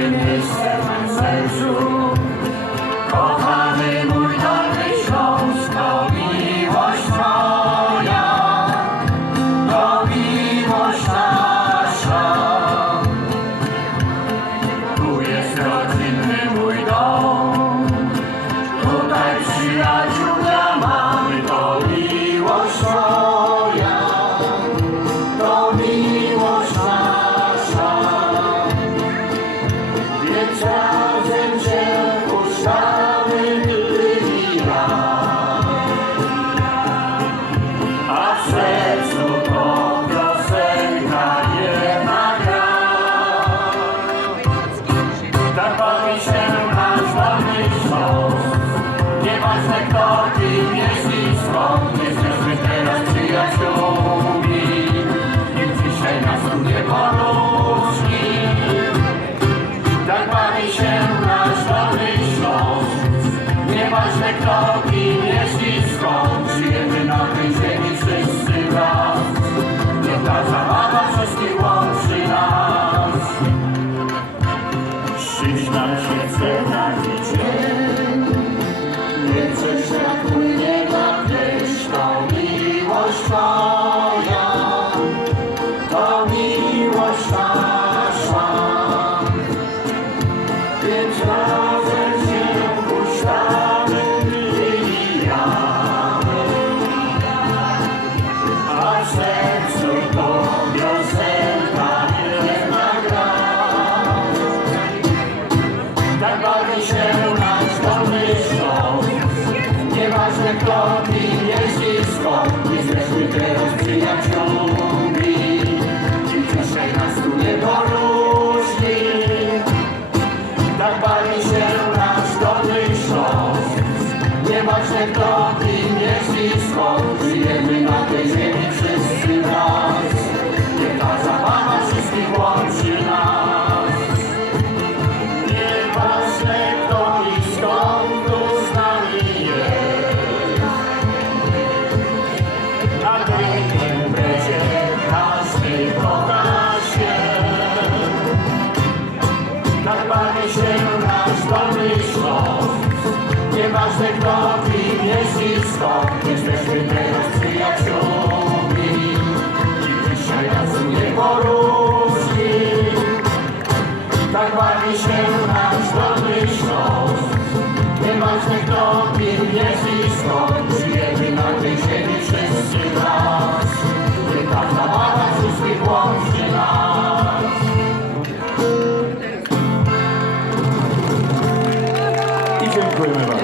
Kochany sercu, kochany Nieważne I'm jesteśmy teraz przyjaciół. Nieważne kto i skąd, jesteśmy teraz przyjaciółmi. Nieważne kto kim jest i skąd Żyjemy na tej ziemi wszyscy Nieważne kto kim jest i skąd Jesteśmy teraz przyjaciółmi I dzisiaj nas nie Tak bawi się nasz dolny Śląsk Nieważne kto kim skąd Żyjemy na tej ziemi wszyscy nas dziękujemy.